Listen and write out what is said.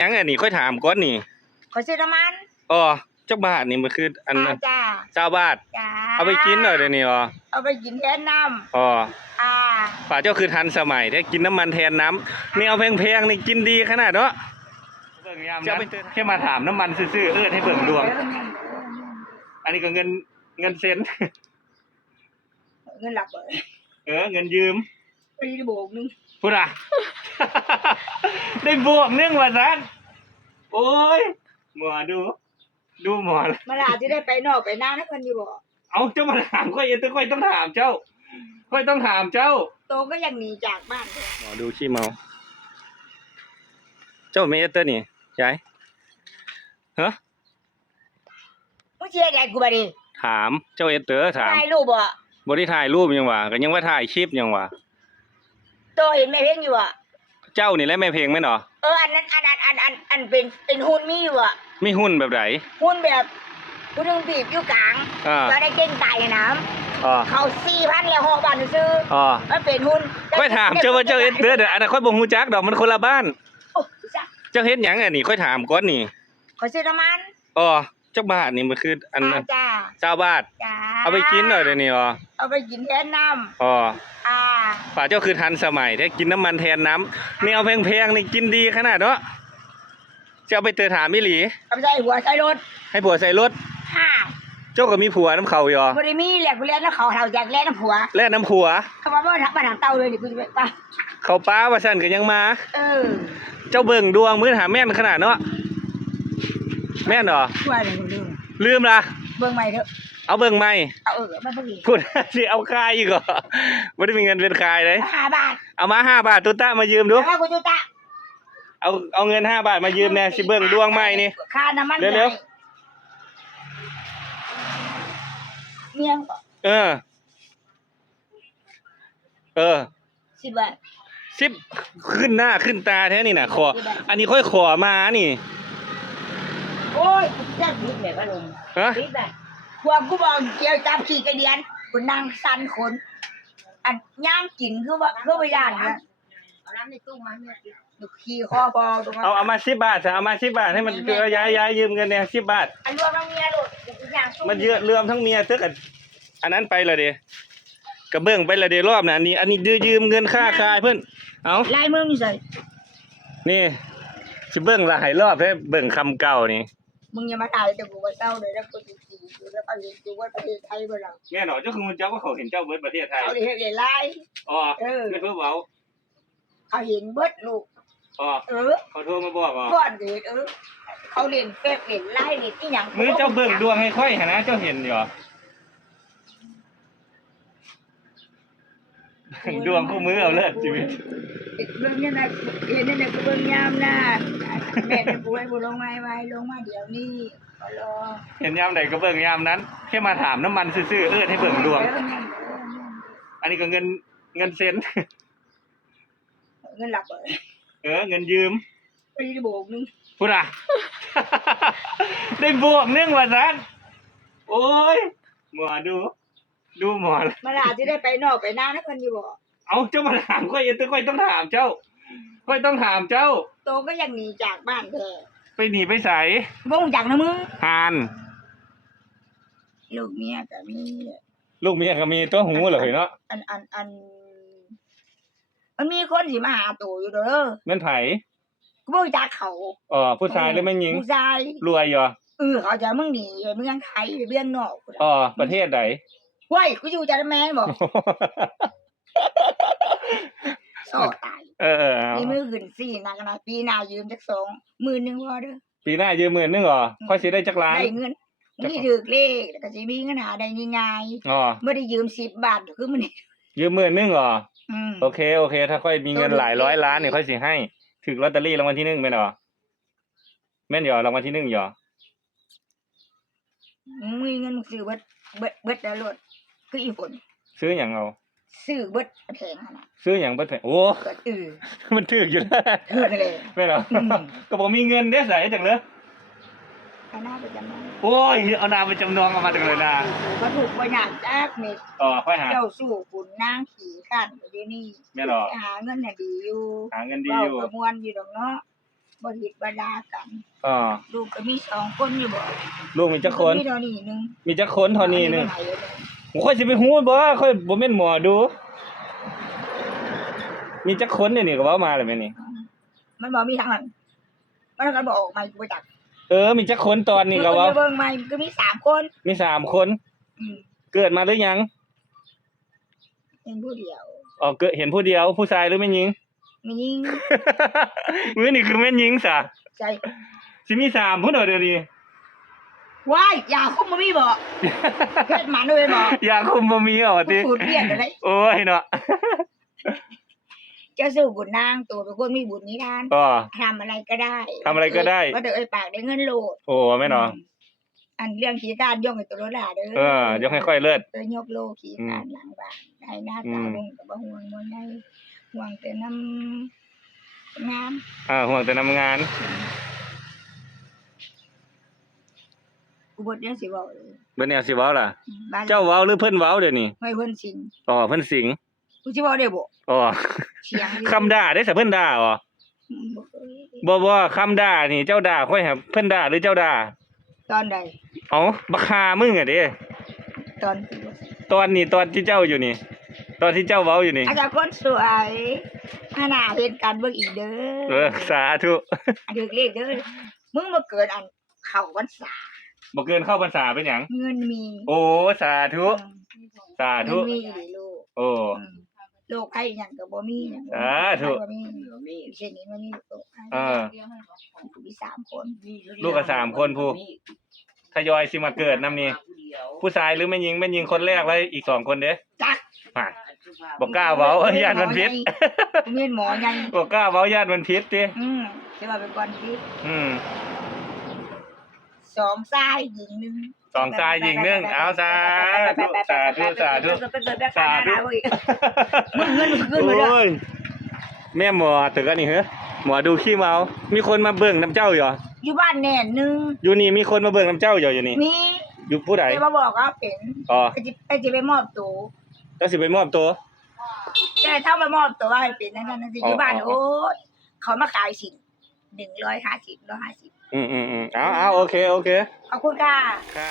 ยังอันนี้ค่อยถามก่อนนี่ขอซื้อน้ำมันอ๋อจักบาทนี่มันคืออันจ้าจ้าเจ้าบาทจ้าเอาไปกินหน่อยเดี๋ยวนี้อ๋อเอาไปกินแทนน้อ๋อำอ่าป่าเจ้าคือทันสมัยแท้กินน้ำมันแทนน้ำนี่เอาแพงๆนี่กินดีขนาดเนาะเบิ่งยามนั้นแค่มาถามน้ำมันซื่อๆเอิ้นให้เบิ่งดวง อันนี้ก็เงินเงินเซ็นเงินหลับเลยเออเงินยืมไปดีโบกนึงพูดอะ ได้บวกหนึงว่าซันโอ้ยหมอดู ดูหมอมาลาจะได้ไปนอกไปหน้านะคนอยู่บ่เอาเจ้ามาถามค่อยเองค่อยต้องถามเจ้า ค่อยต้องถามเจ้า โตก็ยังหนีจากบ้านเลยหมอดูขี้เมา เจ้าเมเอเตอร์นี่ยายฮะมึงเชียร์ใหญ่กูบ่ดิถามเจ้าเอเตอร์ถามถ่ายรูปบ่บริถ่ายรูปยังวะก็ยังว่าถ่ายคลิปยังวะโตเห็นแม่เพ่งอยู่อะ เจ้านี่แหละแม่เพลงไหมนเหรอเอออันนั้นอันอันอันอันอันเป็นเป็นหุ้นมีอยู่อะมีหุ้นแบบไหน หุ้นแบบผู้นึงบีบอยู่กลางอ่าก็ได้เก่งตายในน้อ๋อำเขาสี่พันแล้วหอบ้านซื้ออ๋อมันเป็นหุ้นค่อยถามเจ้าว่าเจ้าเอเตอร์เดี๋ยวอันนั้นค่อยบ่ฮู้จักดอกมันคนละบ้าน โอ้จ้ะเจ้าเฮ็ดหยังอันนี้ค่อยถามก่อนนี่ ขอซื้อน้ำมันอ๋อ จักบาทนี่มันคืออันจ้าจ้าเจ้าบาทจ้าเอาไปกินหน่อยเดี๋ยวนี้อ๋อเอาไปกินแทนน้อ๋อำอ่าป่าเจ้าคือทันสมัยแท้กินน้ำมันแทนน้ำนี่เอาแพงๆนี่กินดีขนาดเนาะจะเอาไปเตอถามมิหลีเอาไปใส่หัวใส่รถ ให้ผัวใส่รถห้าเจ้าก็มีผัวน้ำเขาอยู่อ๋อบริมีแหลกกูเล่นแล้วเขาเราอยากเล่นน้ำผัวแล่น้ำผัว เขาบอกว่าทับมาทางเต้าเลยดิกูจะไปตาเขาป้าว่าสั่นก็ยังมา เออ เจ้าเบิ่งดวงมื้อหาแม่นขนาดเนาะ แม่นเหรอช่วยเลยกูลืมลืมละเบิ่งใหม่เถอะเอาเบิ่งใหม่เอาเออมาเบิ่งอีกพูด สิเอาคายอีกเหรอไม่ได้มีเงินเป็นคายเลยห้าบาทเอามาห้าบาทตุ๊ตะมายืมดู แล้วกูจะตะเอาเอาเงินห้าบาทมายืมแน่สิเบิ่งดวงใหม่นี่ ค่าน้ำมันเร็วเมียงก็เออ เออสิบบาท สิบขึ้นหน้าขึ้นตาแท้นี่น่ะขอ อันนี้ค่อยขอมานี่ โอ้ยกูจะผิดเลยก็ลงฮะผิดแบบพวกกูบอกเกี่ยวจับขี่กระเดียนกูนั่งสั่นขนอันย่างกินคือว่าคือว่าย่านเนี่ยเอาน้ำในตู้มาเนี่ยดูขี่คอบอตรงนั้นเอาเอามาสิบบาทจะเอามาสิบบาทให้มันเกลือย้ายย้ายยืมเงินเนี่ยสิบบาทอันรวมน้ำเมียโหลดกูย่างสู้มันเยอะเรื่อมทั้งเมียตึกอันอันนั้นไปเลยเดกระเบื้องไปเลยเดรอบนะอันนี้ อันนี้ยืมเงินค่าคายเพื่อนเอาลายมือนี่ใส่นี่สิเบื้องหลายรอบให้เบิ่งคำเก่านี่ มึงอย่ามาถ่ายแต่กูว่าเศร้าเลยแล้วกูจะสีกูแล้วก็เห็นกูว่าประเทศไทยบ่เราแน่นอนเจ้าคือมันเจ้าก็เขาเห็นเจ้าเบิร์ดประเทศไทยเขาเห็นเลยลายอ๋อเออไม่เพิ่งเบาเขาเห็นเบิดลูกอ๋อเออเขาโทรมาบอกอ๋อก่อนเห็นเออเขาเล่นเฟซเล่นไลน์เล่นอีหยังมือเจ้าเบิ่งดวงให้ค่อยหนนะเจ้าเห็นอยู่เหรอเบิ่ง ดวงคู่มือเอาเลิศชีวิตเบิ่งเนี่ยนะเห็นเนี่ยนะกูเบิ่งยามหน้าแม่จะป่วยบ่ลงไม้ไว้ลงมาเดี๋ยวนี้ขอรอเห็นยามใดก็เบิ่งยามนั้นแค่มาถามน้ำมันซื่อๆเอิ้นให้เบิ่งดวง อันนี้ก็เงินเงินเซ็นเงินหลับเลยเออเงินยืมไปดีโบกนึงพูดอะ ได้บวกหนึงว่าซันโอ้ยหมอดู ดูหมอมาลาจะได้ไปนอกไปหน้านะคนอยู่บ่เอาเจ้ามาถามค่อยเองค่อยต้องถามเจ้าค่อยต้องถามเจ้า โตก็ยังหนีจากบ้านแท้ไปหนีไปใส่บ่งจักนะมึงหานลูกเมียก็มีลูกเมียก็มีตัวหูเหรอเนาะอันอันอันมันมีคนสิมาหาตัวอยู่เด้อแม่นไผกูบ่รู้จักเขาอ๋อผู้ชายหรือแม่หญิงผู้ชายรวยอยู่เออเขาจะมึงหนีไปเมืองไทยไปเมืองนอกอ๋อประเทศใด เว้ยกูอยู่จันแมนบอกโซ่ตายเออเออเอามีมือขึ้นสี่นักนะปีหน้ายืมจักสองหมื่นหนึ่งพอเด้อปีหน้ายืมหมื่นหนึงเหรอค่อยสิได้จักล้านได้เงินนี่ถือเลขแล้วก็สิมีเงินหาได้ง่ายอ๋อๆไม่ได้ยืมสิบบาทคือมันนี่ยืมหมื่นหนึงเหรออืมโอเคโอเค ถ้าค่อยมีเงินหลายร้อยล้านเนี่ยค่อยสิให้ถึกลอตเตอรี่รางวัลที่หนึ่งแม่นเหรอแม่นเหรอรางวัลที่หนึ่งเหรอมึงมีเงินมึงซื้อเบิดเบิดเบิดแล้วโลด คืออีฝนซื้ออย่างเอา ซื้อเบิดแพงขนาดซื้ออย่างเบิดแผงโอ้ เกิดเออมันถึกอยู่แล้วถือเลยแม่นเหรออืม ก็บอกมีเงินได้ใส่จังเลยเอาหน้าไปจำนองโอ้ยเอานาไปจำนองเอามาจังเลยนะก็ถูกประหยัดจากเม็ดต่อค่อยหา เจ้าสู้ขุนนางขี่ขันอยู่นี่แม่นเหรอ หาเงินน่ะดีอยู่หาเงินดีเว้าอยู่ประมวลอยู่ดอกเนาะบ่ผิดบ่ด่ากันอ๋อลูกก็มีสองคนอยู่บ่ลูกมีจักคน มีเท่านี้หนึงมีจักคนเท่านี้หนึงผม ค่อยสิไปฮู้บ่ค่อยบ่แม่นหมอดู มีจักคนเนี่ยนี่ก็เว้ามาแล้วแม่นี่ มันบอกมีทางนั้นมันก็บอกออกมากูไปจักเออ มีจักคนตอนนี้ก็เว้าเบิ่งมาก็มีสามคนมีสามคน อืมเกิดมาหรือยังเป็นผู้เดียวอ๋อเกิดเห็นผู้เดียวผู้ชายหรือแม่นหญิงมียิง มื้อนี่คือแม่นหญิงซะใจสิมีสามพุ่นเอาเดี๋ยวนี้ ว้ายอย่าคุมบ่มีบ่เพชรหมันด้วยบ่อยากคุมบ่มีเอาติสูตรเรียนอะไรโอ้ยเนาะจะสู้บุญนางตัวเป็นคนมีบุญนิทานอ๋อ ทำอะไรก็ได้ทำอะไรก็ได้ ว่าแต่เอ้ยปากได้เงินโลดโอ้แม่เนาะอันเรื่องขี้การย่องให้ตัวโลดาเด้อเออยกให้ค่อยเลิศ เออยกโลขี้การหลังบ้านได้หน้าอืตามลงกับบ่ห่วงบ่ได้ห่วงแต่น้ำงามอ่าห่วงแต่นำงาน กูบ่ได้สิเว้าเลยเบิ่นแนวสิเว้าล่ะ บ้านเจ้าเว้าหรือเพิ่นเว้าเดี๋ยวนี้ไม่เพิ่นสิงอ๋อเพิ่นสิงกูสิเว้าได้บ่อ๋อเสียงคำด่าได้ซะเพิ่นด่าอ๋ออืมบ่เคยบ่บ่คำด่านี่เจ้าด่าค่อยครับเพิ่นด่าหรือเจ้าด่าตอนใดเอ้าบักฮามึงอะเด้ตอนที่บ่ตอนนี้ตอนที่เจ้าอยู่นี่ ตอนที่เจ้าเว้าอยู่นี่ อาจารย์คนสวยอาณาเฮ็ดการเบิ่งอีกเด้เออสาธุ อันถึกเลขเด้อมึงมาเกิดอันเข้าพรรษา บ่เกินเข้าพรรษาเป็นหยังเงินมีโอ้สาธุ สาเงิธุนมีอีหลีลูกโอ้ อืมโลกภัยหยังก็บ่มีหยังสาธุ บ่มีบ่มีเช่นนี้มันมีโลกภัยเออกูมีสามคนลูกก็สามคนผู้ ทยอยสิมาเกิดนํนี่ผู้ชายหรือแม่หญิงแม่หญิงคนแรกแล้วอีกสองคนเด้ จักอะบ่กล้าเว้าเอ้ยญาติมันผิดกูมีหมอใหญ่บ่กล้าเว้าญาติมันผิดติอืมสิว่าไปก่อนสิอืม สองชายหญิงหนึงสองชายหญิงหนึ่งเอาสาธุสาธุสาธุสาธุมึงเงินมึงขึ้นมาเด้อโอ้ยแม่หมอตึกอันนี้เหรอหมอดูขี้เมา มีคนมาเบิ่งน้ำเจ้าอยู่เหรออยู่บ้านแน่นหนึงอยู่นี่มีคนมาเบิ่งน้ำเจ้าอยู่อยู่นี่มีอยู่ผู้ใดแต่มาบอกว่าเป็นอ๋อไปจิไปจิไปมอบตัวเจ้าสิไปมอบตัวแต่ถ้ามามอบตัวว่าให้เป็นนั่นนั่นสิอ๋ออยู่บ้านอ๋อโอ้ยเขามาขายสินหนึ่งร้อยห้าสิบร้อยห้าสิบ อืมอืมอืมเอาเอาโอเคโอเคขอบคุณค่ะ ค่ะ